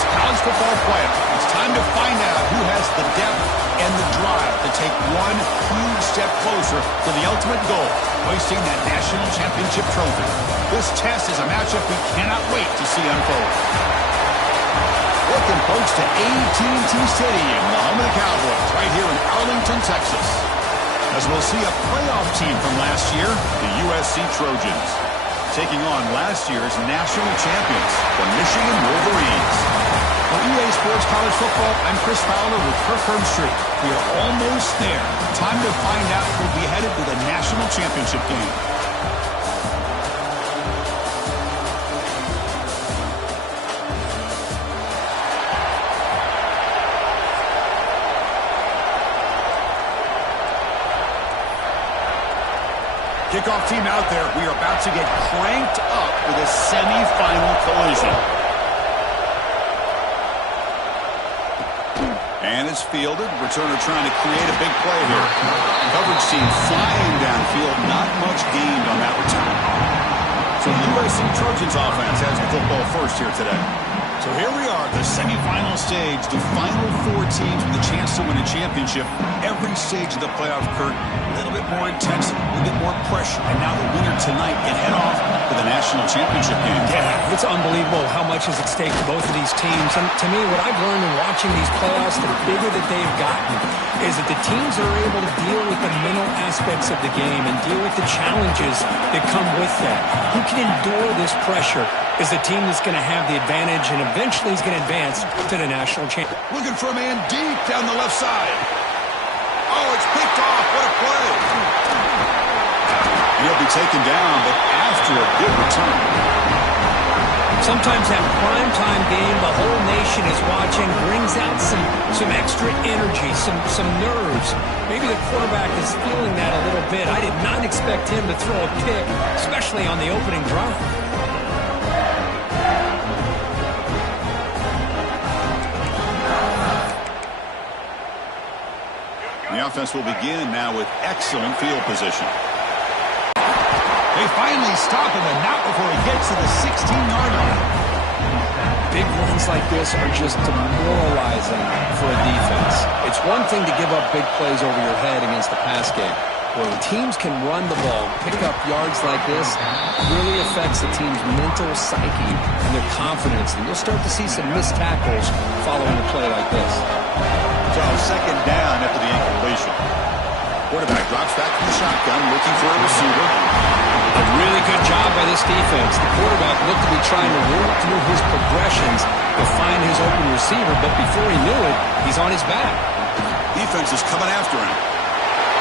This college football playoff, it's time to find out who has the depth and the drive to take one huge step closer to the ultimate goal, hoisting that national championship trophy. This test is a matchup we cannot wait to see unfold. Welcome, folks, to AT&T Stadium, the home of the Cowboys, right here in Arlington, Texas. As we'll see a playoff team from last year, the USC Trojans, taking on last year's national champions, the Michigan Wolverines. For EA Sports College Football, I'm Chris Fowler with Kirk Herbstreit. We are almost there. Time to find out who'll be headed to the national championship game. Kickoff team out there. We are about to get cranked up with a semifinal collision. And it's fielded. Returner trying to create a big play here. Coverage team flying downfield. Not much gained on that return. So the USC Trojans offense has the football first here today. So here we are, the semifinal stage, the final four teams with a chance to win a championship. Every stage of the playoff, Kurt, a little bit more intense, a little bit more pressure. And now the winner tonight can head off to the national championship game. Yeah, it's unbelievable how much is at stake for both of these teams. And to me, what I've learned in watching these playoffs, the bigger that they've gotten, is that the teams that are able to deal with the mental aspects of the game and deal with the challenges that come with that. Who can endure this pressure is the team that's going to have the advantage and eventually is going to advance to the national championship. Looking for a man deep down the left side. Oh, it's picked off. What a play. He'll be taken down, but after a good return. Sometimes that primetime game, the whole nation is watching, brings out some extra energy, some nerves. Maybe the quarterback is feeling that a little bit. I did not expect him to throw a pick, especially on the opening drive. The offense will begin now with excellent field position. They finally stop him, and not before he gets to the 16-yard line. Big runs like this are just demoralizing for a defense. It's one thing to give up big plays over your head against the pass game. When teams can run the ball, pick up yards like this, it really affects the team's mental psyche and their confidence. And you'll start to see some missed tackles following a play like this. So second down after the incompletion. Quarterback drops back from the shotgun, looking for a receiver. A really good job by this defense. The quarterback looked to be trying to work through his progressions to find his open receiver, but before he knew it, he's on his back. Defense is coming after him.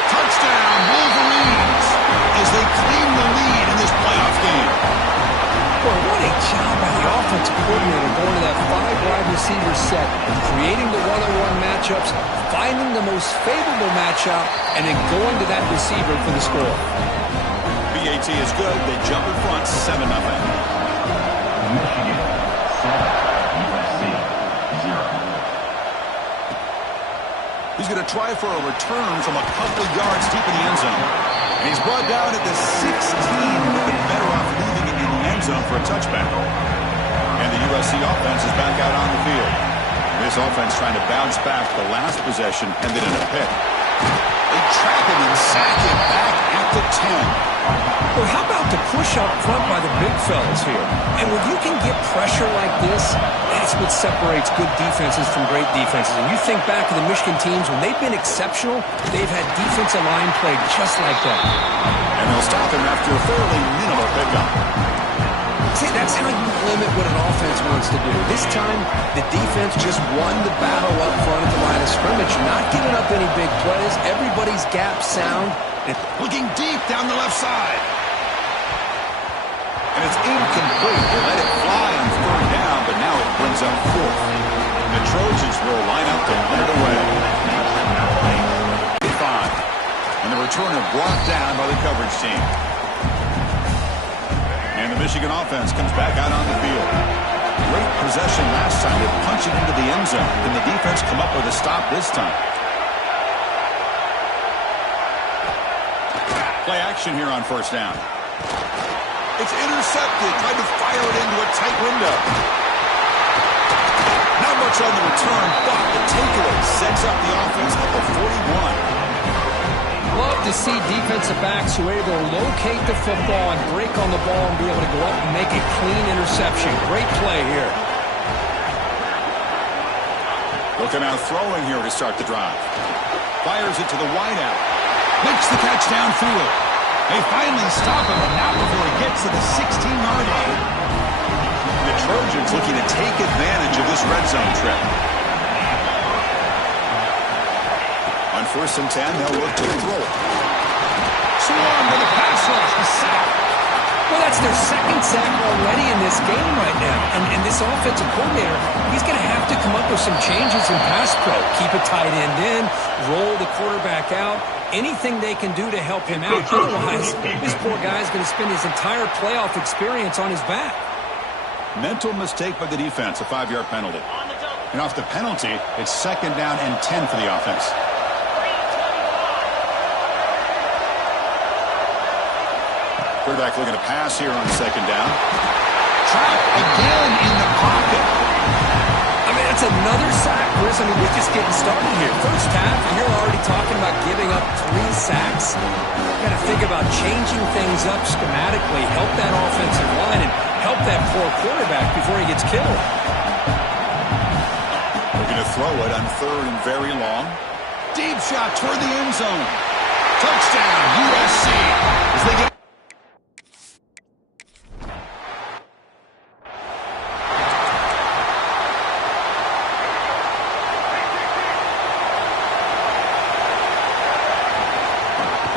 Touchdown, Wolverines, as they claim the lead in this playoff game. Boy, what a job by the offensive coordinator going to that 5-wide receiver set, creating the one-on-one matchups, finding the most favorable matchup, and then going to that receiver for the score. BAT is good. They jump in front, 7-0. Michigan 7, USC 0. He's going to try for a return from a couple of yards deep in the end zone. And he's brought down at the 16. But better off leaving it in the end zone for a touchback. And the USC offense is back out on the field. This offense trying to bounce back the last possession and then in a pick. They trap him and sack him back at the 10. Well, how about the push up front by the big fellas here? And when you can get pressure like this, that's what separates good defenses from great defenses. And you think back to the Michigan teams, when they've been exceptional, they've had defensive line play just like that. And they'll stop him after a fairly minimal pickup. See, that's how you limit what an offense wants to do. This time, the defense just won the battle up front at the line of scrimmage, not giving up any big plays. Everybody's gap sound. Looking deep down the left side. And it's incomplete. They let it fly on third down, but now it brings up fourth. The Trojans will line up to put it away. 5. And the returner brought down by the coverage team. And the Michigan offense comes back out on the field. Great possession last time. They punch it into the end zone. Can the defense come up with a stop this time? Play action here on first down. It's intercepted. Tried to fire it into a tight window. starts on the return, but the takeaway sets up the offense at the 41. Love to see defensive backs who are able to locate the football and break on the ball and be able to go up and make a clean interception. Great play here. Looking out throwing here to start the drive. Fires it to the wideout. Makes the catch downfield. They finally stop him, and not before he gets to the 16-yard line. The Trojans looking to take advantage of this red zone trip. On 1st and 10, they'll look to throw it. Swarm to the pass rush, a sack. Well, that's their second sack already in this game right now. And this offensive coordinator, he's going to have to come up with some changes in pass pro. Keep a tight end in, roll the quarterback out, anything they can do to help him out. Otherwise, this poor guy is going to spend his entire playoff experience on his back. Mental mistake by the defense, a 5-yard penalty. And off the penalty, it's 2nd down and 10 for the offense. Quarterback looking to pass here on 2nd down. Trapped again in the pocket. I mean, it's another sack, Chris. I mean, we're just getting started here. First half, and you're already talking about giving up 3 sacks. You've got to think about changing things up schematically, help that offensive line, and help that poor quarterback before he gets killed. Looking to throw it on 3rd and very long. Deep shot toward the end zone. Touchdown, USC. As they get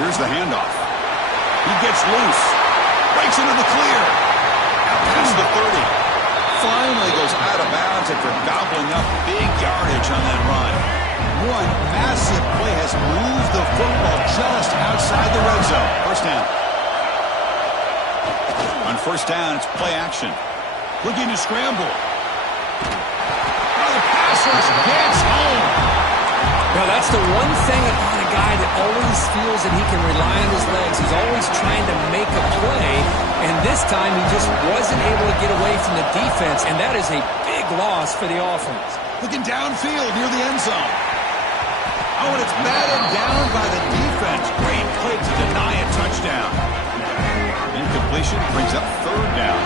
Here's the handoff. He gets loose. Breaks into the clear. Out past the 30. Finally goes out of bounds after gobbling up big yardage on that run. One massive play has moved the football just outside the red zone. First down. On 1st down, it's play action. Looking to scramble. The pass rush gets home. Now, that's the one thing about a guy that always feels that he can rely on his legs. He's always trying to make a play, and this time he just wasn't able to get away from the defense, and that is a big loss for the offense. Looking downfield near the end zone. Oh, and it's batted down by the defense. Great play to deny a touchdown. Incompletion brings up 3rd down.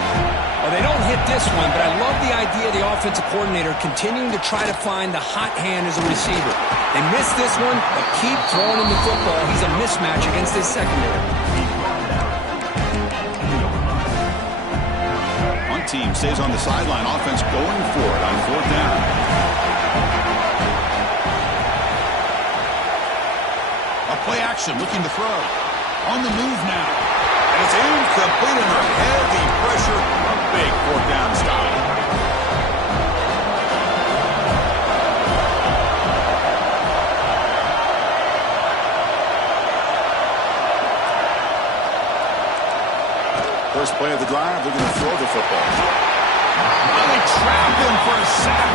Well, they don't hit this one, but I love the idea of the offensive coordinator continuing to try to find the hot hand as a receiver. They missed this one, but keep throwing him the football. He's a mismatch against his secondary. One team stays on the sideline. Offense going for it on 4th down. A play action looking to throw. On the move now. And it's incomplete under heavy pressure. A big 4th down stop. First play of the drive, looking to throw the football. Oh, they trap him for a sack.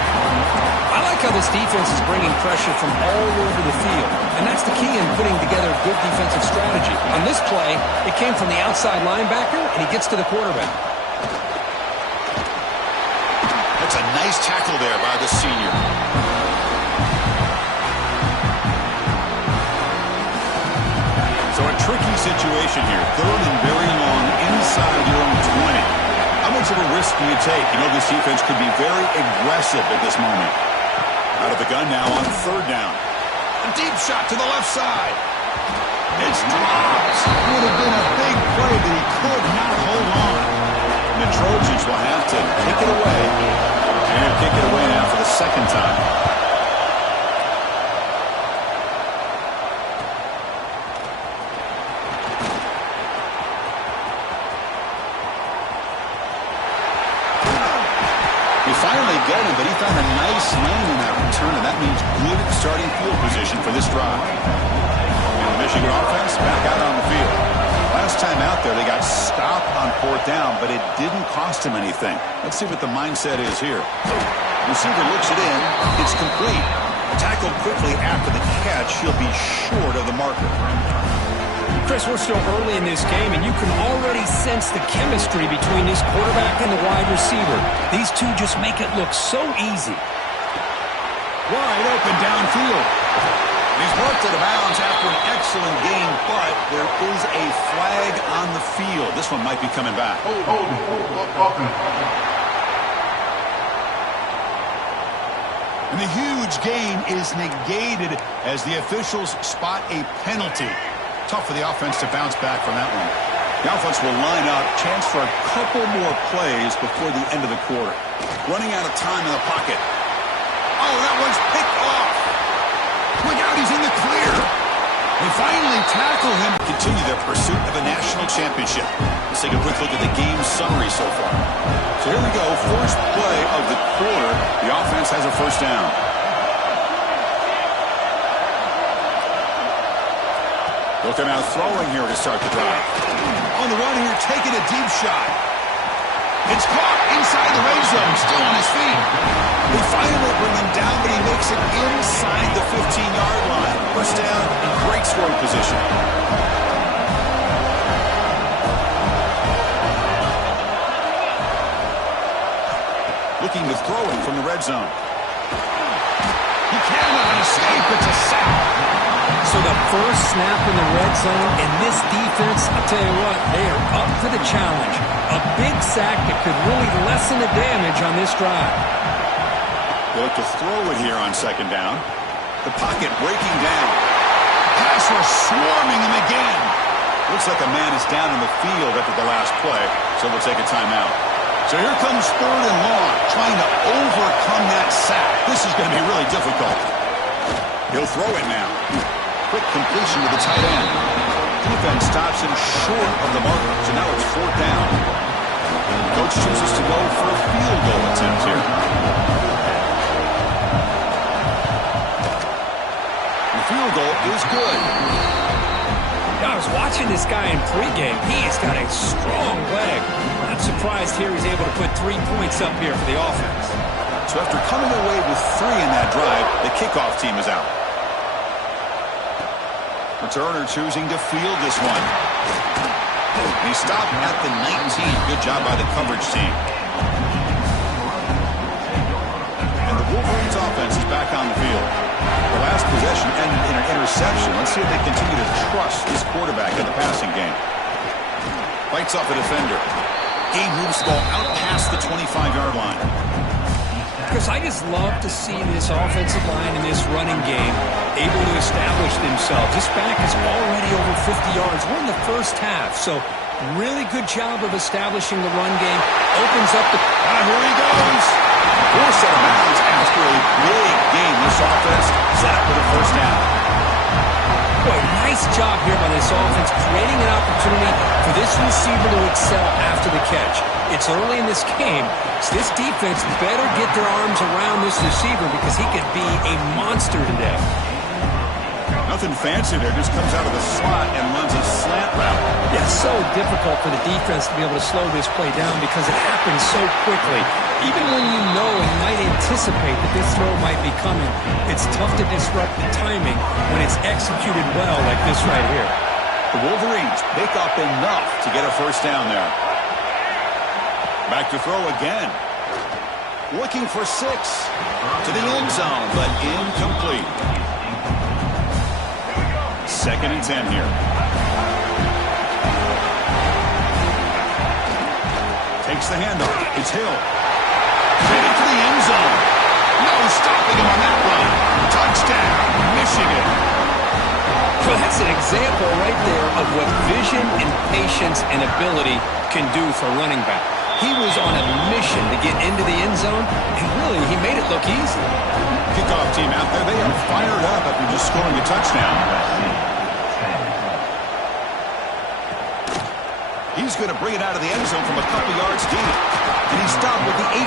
I like how this defense is bringing pressure from all over the field, and that's the key in putting together a good defensive strategy. On this play, it came from the outside linebacker, and he gets to the quarterback. That's a nice tackle there by the senior. So a tricky situation here. 3rd and very long inside your own 20. How much of a risk do you take? You know this defense could be very aggressive at this moment. Out of the gun now on 3rd down. A deep shot to the left side. It's dropped. Would have been a big play, but he could not hold on. And the Trojans will have to kick it away. And kick it away now for the 2nd time. Finally get him, but he found a nice lane in that return, and that means good starting field position for this drive. And the Michigan offense back out on the field. Last time out there, they got stopped on 4th down, but it didn't cost him anything. Let's see what the mindset is here. Receiver looks it in. It's complete. Tackled quickly after the catch. He'll be short of the marker. Chris, we're still early in this game, and you can already sense the chemistry between this quarterback and the wide receiver. These two just make it look so easy. Wide open downfield. He's worked out of bounds after an excellent game, but there is a flag on the field. This one might be coming back. And the huge gain is negated as the officials spot a penalty. Tough for the offense to bounce back from that one. The offense will line up, chance for a couple more plays before the end of the quarter. Running out of time in the pocket. Oh, that one's picked off. Look out, he's in the clear. They finally tackle him. Continue their pursuit of a national championship. Let's take a quick look at the game summary so far. So here we go, first play of the quarter. The offense has a first down. Looking out throwing here to start the drive. On the run here, taking a deep shot. It's caught inside the red zone, still on his feet. They finally bring him down, but he makes it inside the 15-yard line. First down, great scoring position. Looking to throw it from the red zone. He cannot escape. It's a sack. So the first snap in the red zone, and this defense, I'll tell you what, they are up to the challenge. A big sack that could really lessen the damage on this drive. They look to throw it here on second down. The pocket breaking down. Passer swarming him again. Looks like a man is down in the field after the last play, so we'll take a timeout. So here comes third and long, trying to overcome that sack. This is going to be really difficult. He'll throw it now. Quick completion to the tight end. Defense stops him short of the marker, so now it's fourth down. The coach chooses to go for a field goal attempt here. The field goal is good. I was watching this guy in pregame. He's got a strong leg. Not surprised here he's able to put 3 points up here for the offense. So after coming away with 3 in that drive, the kickoff team is out. Returner choosing to field this one. He stopped at the 19. Good job by the coverage team. And the Wolverines offense is back on the field. The last possession ended in an interception. Let's see if they continue to trust this quarterback in the passing game. Fights off a defender. He moves the ball out past the 25-yard line. Because I just love to see this offensive line in this running game able to establish themselves. This back is already over 50 yards. We're in the first half, so really good job of establishing the run game. Opens up the... here he goes. Forced out of bounds after a big game. This offense set up with a first down. Boy, nice job here by this offense, creating an opportunity for this receiver to excel after the catch. It's early in this game, so this defense better get their arms around this receiver because he could be a monster today. Nothing fancy there, just comes out of the slot and runs a slant route. Yeah, it's so difficult for the defense to be able to slow this play down because it happens so quickly. Even when you know and might anticipate that this throw might be coming, it's tough to disrupt the timing when it's executed well like this right here. The Wolverines pick up enough to get a first down there. Back to throw again. Looking for 6 to the end zone, but incomplete. Second and 10 here. Takes the handoff. It's Hill. Headed to the end zone. No stopping him on that run. Touchdown, Michigan. Well, that's an example right there of what vision and patience and ability can do for a running back. He was on a mission to get into the end zone, and really, he made it look easy. Kickoff team out there, they are fired up after just scoring a touchdown. He's going to bring it out of the end zone from a couple yards deep. And he stopped with the 18.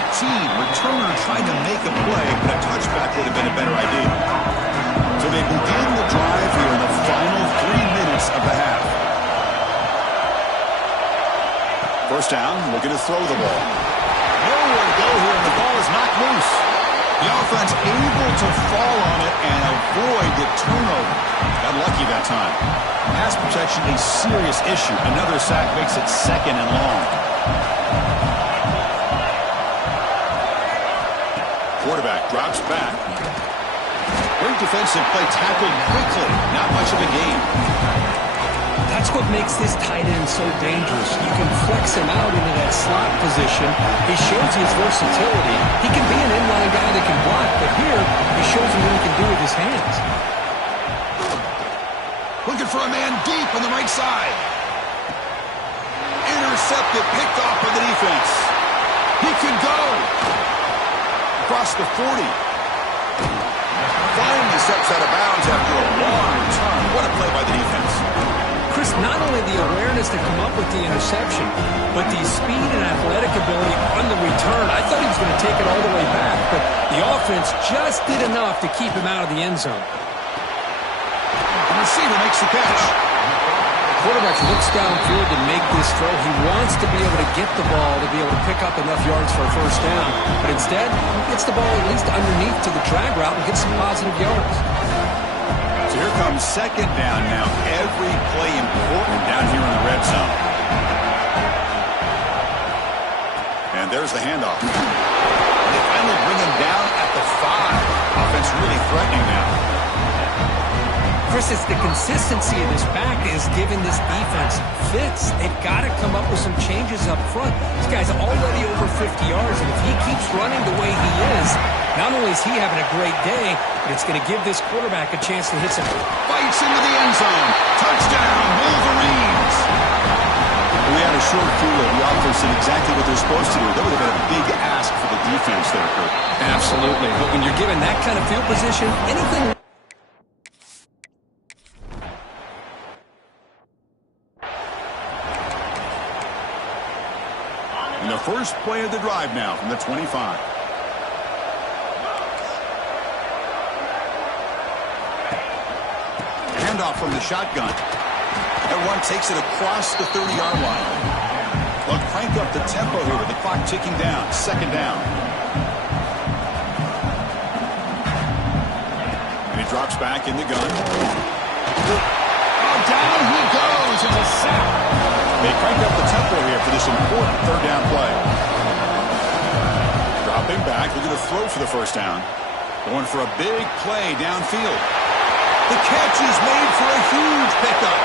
Returner trying to make a play, but a touchback would have been a better idea. So they begin the drive here in the final 3 minutes of the half. First down, looking to throw the ball. Nowhere to go here, and the ball is knocked loose. The offense able to fall on it and avoid the turnover. Got lucky that time. Pass protection a serious issue. Another sack makes it second and long. Quarterback drops back. Great defensive play, tackled quickly. Not much of a gain. That's what makes this tight end so dangerous. You can flex him out into that slot position. He shows his versatility. He can be an inline guy that can block, but here he shows him what he can do with his hands. Looking for a man deep on the right side. Intercepted, picked off by the defense. He could go. Across the 40. Finally steps out of bounds after a long return. What a play by the defense. Chris, not only the awareness to come up with the interception, but the speed and athletic ability on the return. I thought he was going to take it all the way back, but the offense just did enough to keep him out of the end zone. The receiver makes the catch. The quarterback looks downfield to make this throw. He wants to be able to get the ball to be able to pick up enough yards for a first down, but instead, he gets the ball at least underneath to the drag route and gets some positive yards. So here comes second down now. Every play important down here in the red zone. And there's the handoff. They finally bring him down at the 5. Offense really threatening now. Chris, it's the consistency of this back is giving this defense fits. They've got to come up with some changes up front. This guy's already over 50 yards, and if he keeps running the way he is, not only is he having a great day, but it's going to give this quarterback a chance to hit some. Bites into the end zone. Touchdown, Wolverines. We had a short field. The offense did exactly what they're supposed to do. That would have been a big ask for the defense there, Kurt. Absolutely. But when you're given that kind of field position, anything. And the first play of the drive now from the 25. Handoff from the shotgun. Everyone takes it across the 30-yard line. They'll crank up the tempo here with the clock ticking down. Second down. And he drops back in the gun. Oh, down he goes in the sack. They crank up the tempo here for this important third down play. Dropping back, looking to throw for the first down. Going for a big play downfield. The catch is made for a huge pickup.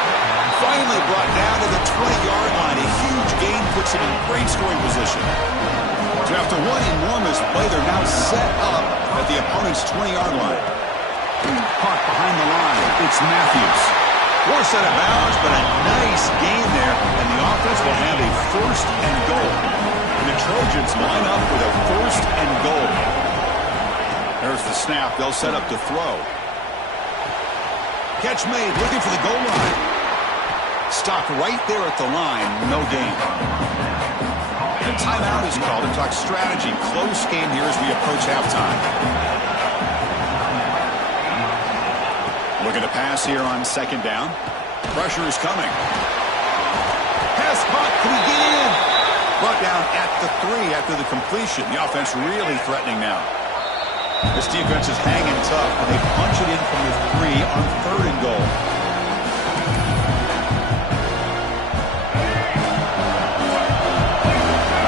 Finally brought down to the 20-yard line. A huge gain puts him in great scoring position. So after one enormous play, they're now set up at the opponent's 20-yard line. Caught behind the line. It's Matthews. Forced out of bounds, but a nice gain there, and the offense will have a first and goal. And the Trojans line up with a first and goal. There's the snap. They'll set up to throw. Catch made, looking for the goal line. Stopped right there at the line, no gain. And a timeout is called to talk strategy. Close game here as we approach halftime. Looking to pass here on second down. Pressure is coming. Pass caught. Can he get in? Brought down at the 3 after the completion. The offense really threatening now. This defense is hanging tough, and they punch it in from the 3 on third and goal.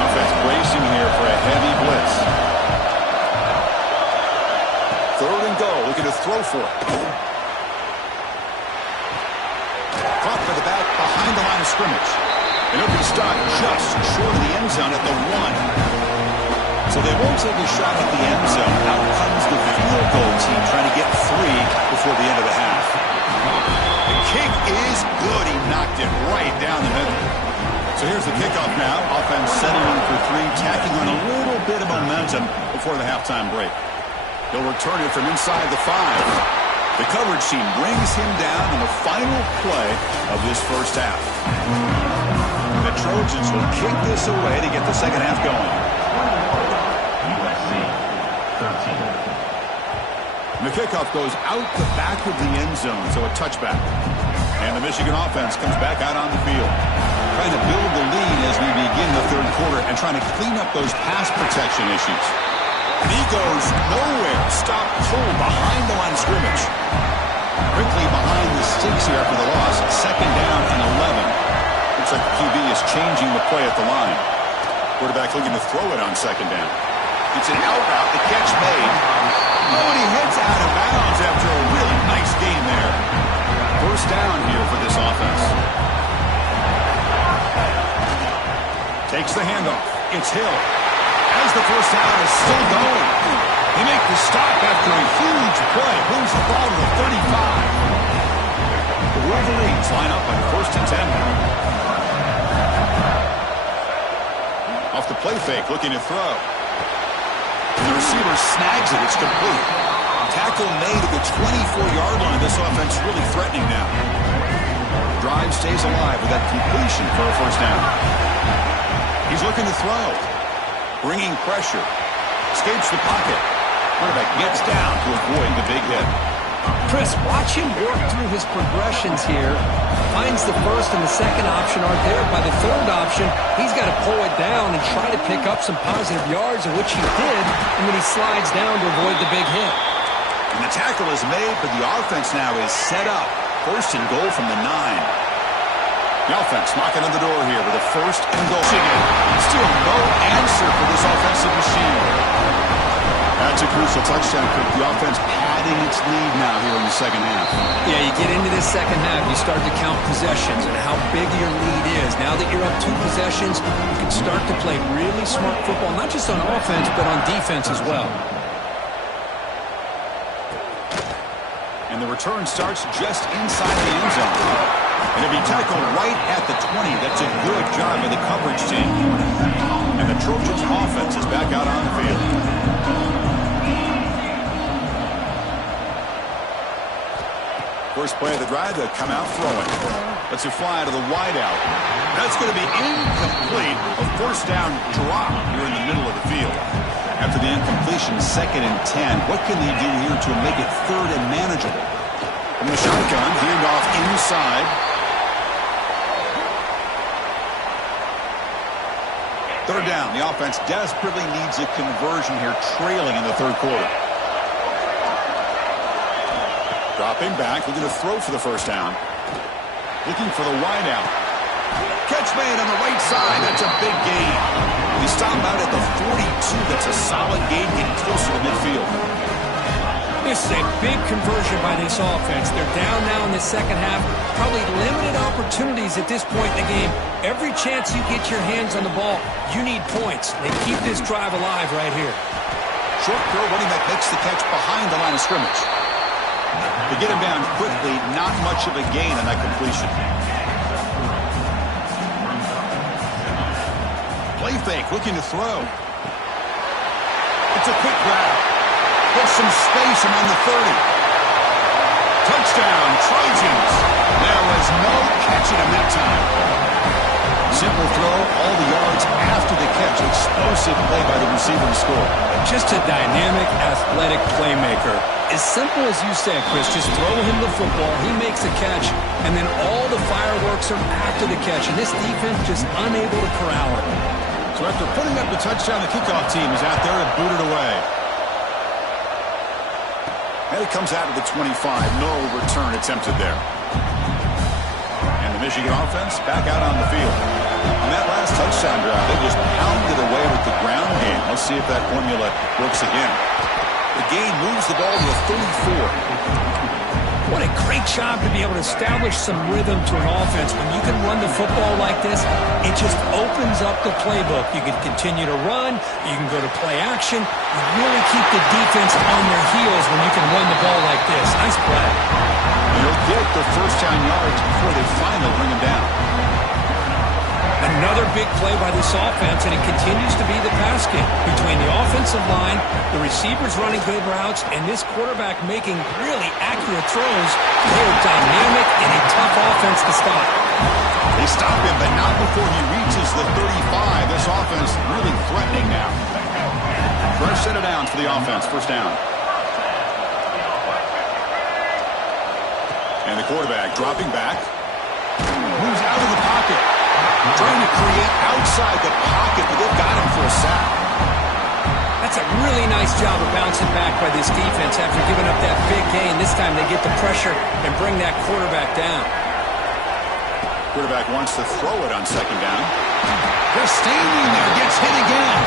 Offense bracing here for a heavy blitz. Third and goal. Looking to throw for it. Caught by the back behind the line of scrimmage. An open stop just short of the end zone at the 1. So they won't take a shot at the end zone. Out comes the field goal team trying to get 3 before the end of the half. The kick is good. He knocked it right down the middle. So here's the kickoff now. Offense settling for 3, tacking on a little bit of momentum before the halftime break. They'll return it from inside the 5. The coverage team brings him down in the final play of this first half. The Trojans will kick this away to get the second half going. USC 13. And the kickoff goes out the back of the end zone, so a touchback. And the Michigan offense comes back out on the field, trying to build the lead as we begin the third quarter and trying to clean up those pass protection issues. And he goes nowhere. Stop cold behind the line of scrimmage. Quickly behind the sticks here after the loss. Second down and 11. Looks like the QB is changing the play at the line. Quarterback looking to throw it on second down. It's an out route. The catch made. Oh, and he heads out of bounds after Fakes the handoff. It's Hill. As the first down is still going. They make the stop after a huge play. Moves the ball to the 35. The Wolverines line up on 1st and 10 now. Off the play fake, looking to throw. And the receiver snags it. It's complete. Tackle made at the 24-yard line. This offense really threatening now. Drive stays alive with that completion for a first down. He's looking to throw. Bringing pressure. Escapes the pocket. Quarterback gets down to avoid the big hit. Chris, watch him work through his progressions here. Finds the first and the second option aren't there. By the third option, he's got to pull it down and try to pick up some positive yards, of which he did, and then he slides down to avoid the big hit. And the tackle is made, but the offense now is set up. 1st and goal from the 9. The offense knocking on the door here with a 1st and goal. Still no answer for this offensive machine. That's a crucial touchdown. The offense padding its lead now here in the second half. Yeah, you get into this second half, you start to count possessions and how big your lead is. Now that you're up 2 possessions, you can start to play really smart football, not just on offense, but on defense as well. And the return starts just inside the end zone. And it'll be tackled right at the 20. That's a good job by the coverage team. And the Trojans offense is back out on the field. First play of the drive, they'll come out throwing. Let's it fly to the wideout. That's going to be incomplete. A 1st down drop here in the middle of the field. After the incompletion, 2nd and 10. What can they do here to make it 3rd and manageable? From the shotgun, hand off inside. 3rd down. The offense desperately needs a conversion here, trailing in the 3rd quarter. Dropping back, looking to throw for the 1st down. Looking for the wideout. Catch made on the right side. That's a big gain. They stop out at the 42. That's a solid gain, getting closer to midfield. This is a big conversion by this offense. They're down now in the second half. Probably limited opportunities at this point in the game. Every chance you get your hands on the ball, you need points. They keep this drive alive right here. Short throw, running back makes the catch behind the line of scrimmage. They get him down quickly, not much of a gain on that completion. Play fake, looking to throw. It's a quick grab. There's some space around the 30. Touchdown, Trojans. There was no catching him that time. Simple throw, all the yards after the catch. Explosive play by the receiver to score. Just a dynamic, athletic playmaker. As simple as you said, Chris, just throw him the football, he makes the catch, and then all the fireworks are after the catch, and this defense just unable to corral him. So after putting up the touchdown, the kickoff team is out there to boot it away. And it comes out of the 25. No return attempted there. And the Michigan offense back out on the field. On that last touchdown drive, they just pounded away with the ground game. Let's see if that formula works again. The gain moves the ball to the 34. What a great job to be able to establish some rhythm to an offense. When you can run the football like this, it just opens up the playbook. You can continue to run. You can go to play action. You really keep the defense on their heels when you can run the ball like this. Nice play. They'll get the 1st down yards before they finally bring him down. Another big play by this offense, and it continues to be the pass game between the offensive line, the receivers running good routes, and this quarterback making really accurate throws. They are dynamic and a tough offense to stop. They stop him, but not before he reaches the 35. This offense really threatening now. Fresh set of downs for the offense. 1st down. And the quarterback dropping back. Moves out of the pocket. Trying to create outside the pocket, but they've got him for a sack. That's a really nice job of bouncing back by this defense after giving up that big gain. This time they get the pressure and bring that quarterback down. Quarterback wants to throw it on 2nd down. They're standing there, gets hit again.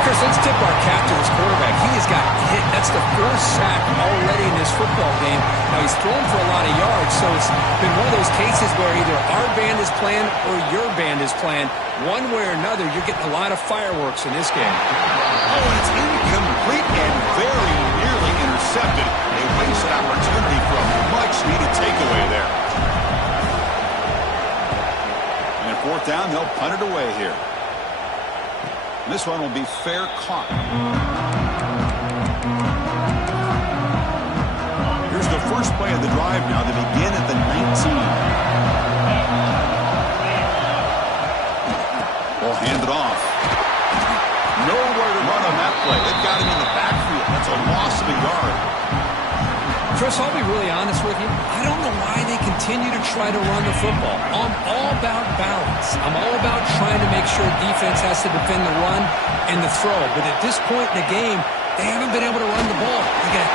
Chris, let's tip our cap to this quarterback. He has got hit. That's the fourth sack already in this football game. Now, he's thrown for a lot of yards, so it's been one of those cases where either our band is playing or your band is playing. One way or another, you're getting a lot of fireworks in this game. Oh, and it's incomplete and very nearly intercepted. A wasted opportunity for a much-needed takeaway there. And at fourth down, they'll punt it away here. This one will be fair caught. Here's the first play of the drive now. They begin at the 19. Ball handed off. Nowhere to run on that play. They've got him in the backfield. That's a loss of a yard. Chris, I'll be really honest with you. I don't know why they continue to try to run the football. I'm all about balance. I'm all about trying to make sure defense has to defend the run and the throw. But at this point in the game, they haven't been able to run the ball. They got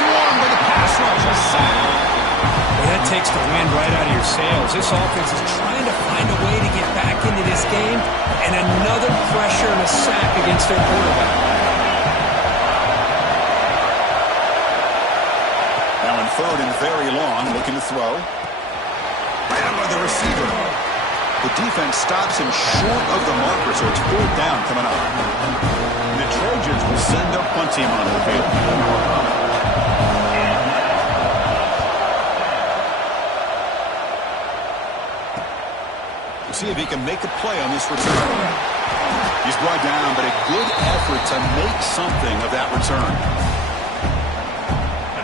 swarmed by the pass rush. A sack. Well, that takes the wind right out of your sails. This offense is trying to find a way to get back into this game, and another pressure and a sack against their quarterback. Third and very long, looking to throw. Ran by the receiver. The defense stops him short of the marker, so it's fourth down coming up. And the Trojans will send their punt team onto the field. We'll see if he can make a play on this return. He's brought down, but a good effort to make something of that return.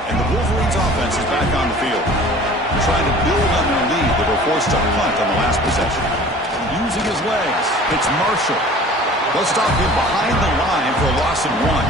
And the Wolverines' offense is back on the field. Trying to build on their lead. They were forced to punt on the last possession. Using his legs, it's Marshall. They'll stop him behind the line for a loss of one.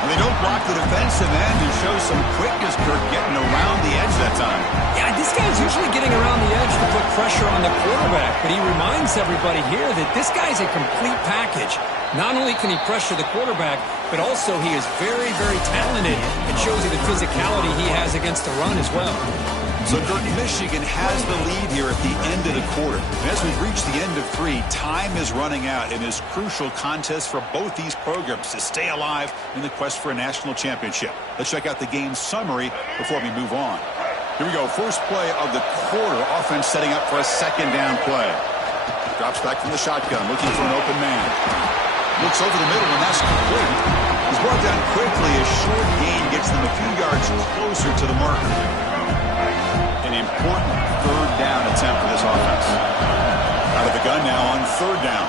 And they don't block the defensive end and show some quickness, Kirk, getting around the edge that time. Yeah, this guy's usually getting around the edge to put pressure on the quarterback, but he reminds everybody here that this guy's a complete package. Not only can he pressure the quarterback, but also he is very, very talented. It shows you the physicality he has against the run as well. So, Kirk, Michigan has the lead here at the end of the quarter. And as we've reached the end of three, time is running out in this crucial contest for both these programs to stay alive in the quest for a national championship. Let's check out the game summary before we move on. Here we go. First play of the quarter. Offense setting up for a second down play. Drops back from the shotgun, looking for an open man. Looks over the middle, and that's complete. He's brought down quickly. A short gain gets them a few yards closer to the marker. An important third down attempt for this offense. Out of the gun now on third down.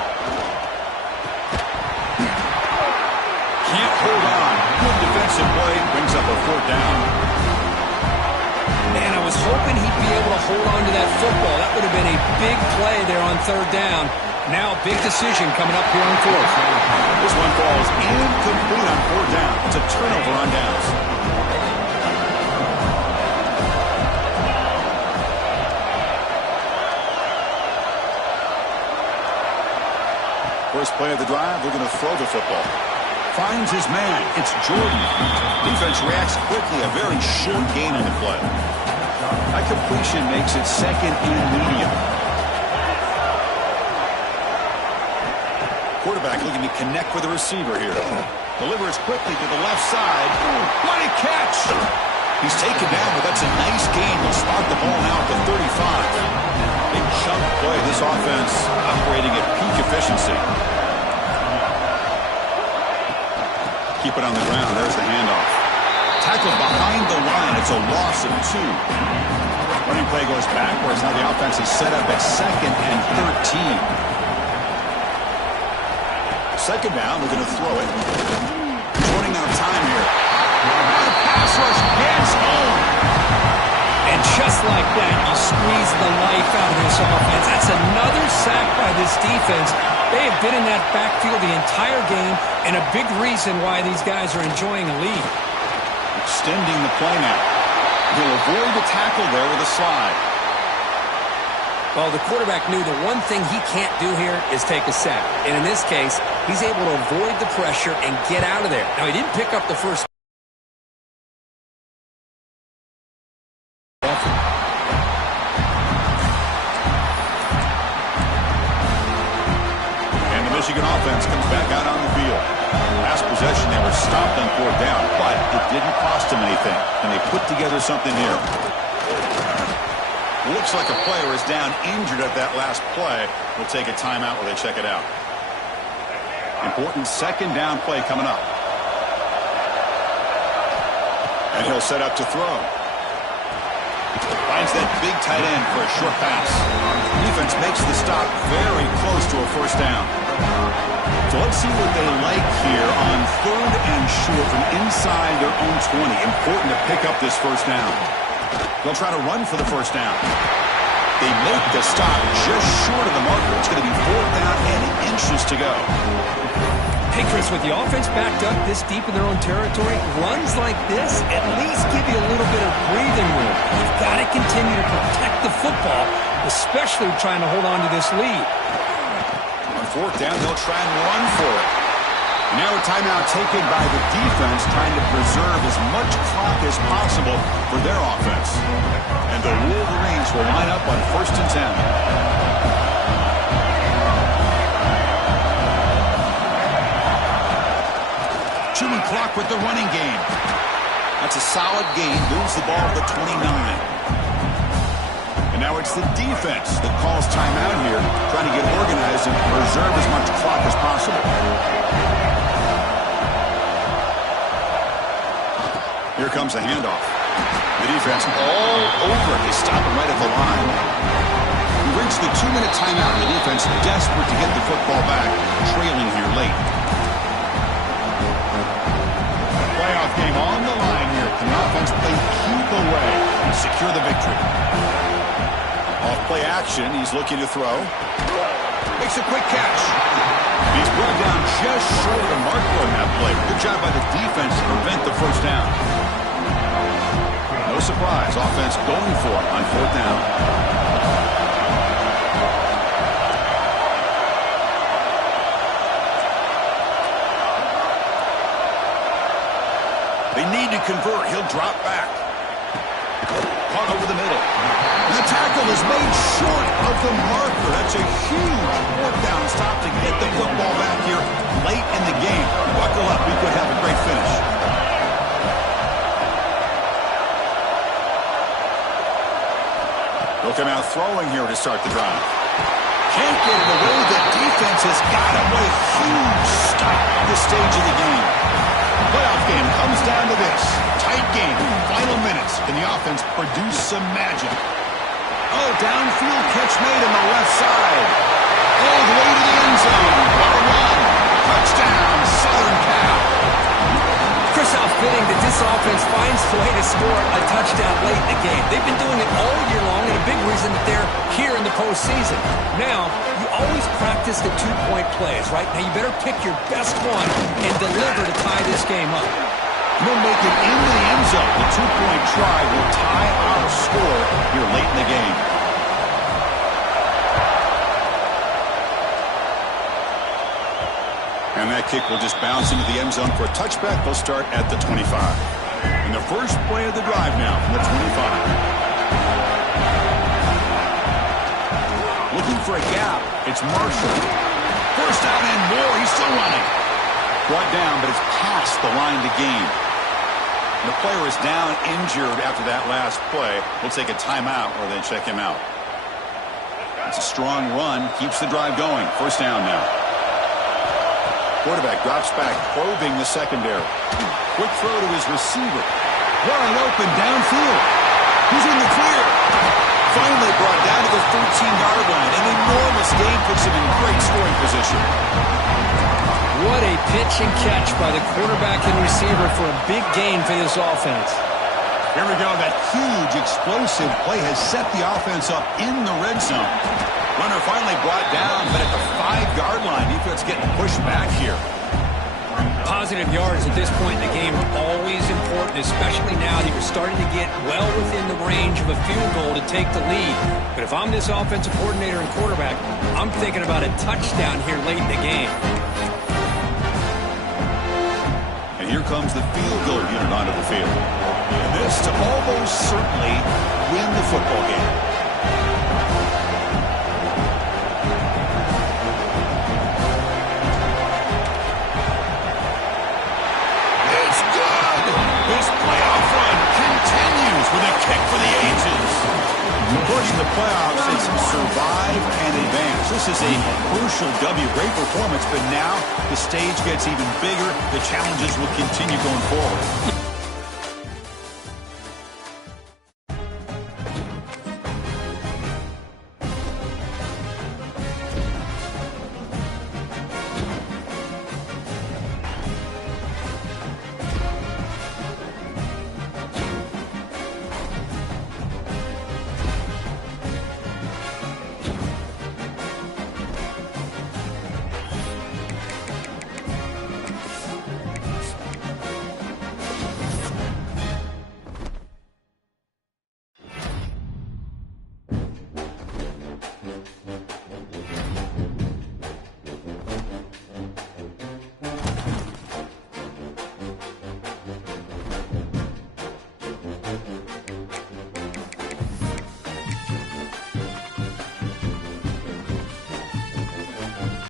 Can't hold on. Good defensive play. Brings up a fourth down. Man, I was hoping he'd be able to hold on to that football. That would have been a big play there on third down. Now, big decision coming up here on fourth. This one falls incomplete on fourth down. It's a turnover on downs. First play of the drive, we're going to throw the football. Finds his man. It's Jordan. Defense reacts quickly. A very short gain on the play. That completion makes it second and medium. Quarterback looking to connect with the receiver here. Delivers quickly to the left side. What a catch! He's taken down, but that's a nice gain. He'll spot the ball now at the 35. Big chunk play. This offense operating at peak efficiency. Keep it on the ground. There's the handoff. Tackled behind the line. It's a loss of 2. Running play goes backwards. Now the offense is set up at second and 13. Second down, we're going to throw it. He's running out of time here. Pass rush gets home. And just like that, you squeeze the life out of this offense. That's another sack by this defense. They have been in that backfield the entire game, and a big reason why these guys are enjoying a lead. Extending the play now. He'll avoid the tackle there with a slide. Well, the quarterback knew the one thing he can't do here is take a sack. And in this case, he's able to avoid the pressure and get out of there. Now, he didn't pick up the first. And the Michigan offense comes back out stopped on fourth down, but it didn't cost them anything, and they put together something here. Looks like a player is down injured at that last play. We'll take a timeout while they check it out. Important second down play coming up. And he'll set up to throw. Finds that big tight end for a short pass. Defense makes the stop very close to a first down. So let's see what they like here on third and short from inside their own 20. Important to pick up this first down. They'll try to run for the first down. They make the stop just short of the marker. It's going to be fourth down and inches to go. Hey, Chris, with the offense backed up this deep in their own territory, runs like this at least give you a little bit of breathing room. You've got to continue to protect the football, especially trying to hold on to this lead. On fourth down, they'll try and run for it. Now a timeout taken by the defense, trying to preserve as much clock as possible for their offense. And the Wolverines will line up on 1st and 10. Chewing clock with the running game. That's a solid gain. Moves the ball to the 29. And now it's the defense that calls timeout here, trying to get organized and preserve as much clock as possible. Here comes a handoff. The defense all over it. They stop him right at the line. We reach the 2-minute timeout. The defense desperate to get the football back, trailing here late. Playoff game on the line here. Can the offense play keep away and secure the victory? Off play action. He's looking to throw. Makes a quick catch. He's brought down just short of the marker on that play. Good job by the defense to prevent the first down. No surprise. Offense going for it on fourth down. They need to convert. He'll drop back. Caught over the middle. And the tackle is made short of the marker. That's a huge fourth down stop to get the football back here late in the game. Buckle up. We could have a great finish. They'll come out throwing here to start the drive. Can't get it away. The defense has got him. What a huge stop at this stage of the game. Playoff game comes down to this. Tight game. Final minutes. Can the offense produce some magic? Oh, downfield catch made on the left side. All the way to the end zone. What a run. Touchdown, Southern Cal. Chris, how fitting that this offense finds the way to score a touchdown late in the game. They've been doing it all year long, and a big reason that they're here in the postseason. Now, you always practice the two-point plays, right? Now, you better pick your best one and deliver to tie this game up. We'll make it into the end zone. The two-point try will tie our score here late in the game. And that kick will just bounce into the end zone for a touchback. They'll start at the 25. And the first play of the drive now from the 25. Looking for a gap. It's Marshall. First down and more. He's still running. Brought down, but it's past the line to gain. The player is down injured after that last play. We'll take a timeout or then check him out. It's a strong run. Keeps the drive going. First down now. Quarterback drops back, probing the secondary. Quick throw to his receiver. Wide open downfield. He's in the clear. Finally brought down to the 13-yard line. An enormous gain puts him in great scoring position. What a pitch and catch by the quarterback and receiver for a big gain for this offense. Here we go. That huge explosive play has set the offense up in the red zone. Runner finally brought down, but at the 5-yard line, defense getting pushed back here. Positive yards at this point in the game are always important, especially now that you're starting to get well within the range of a field goal to take the lead. But if I'm this offensive coordinator and quarterback, I'm thinking about a touchdown here late in the game. And here comes the field goal unit onto the field. And this to almost certainly win the football game. much in the playoffs, it's survive and advance. This is a crucial W. Great performance, but now the stage gets even bigger. The challenges will continue going forward.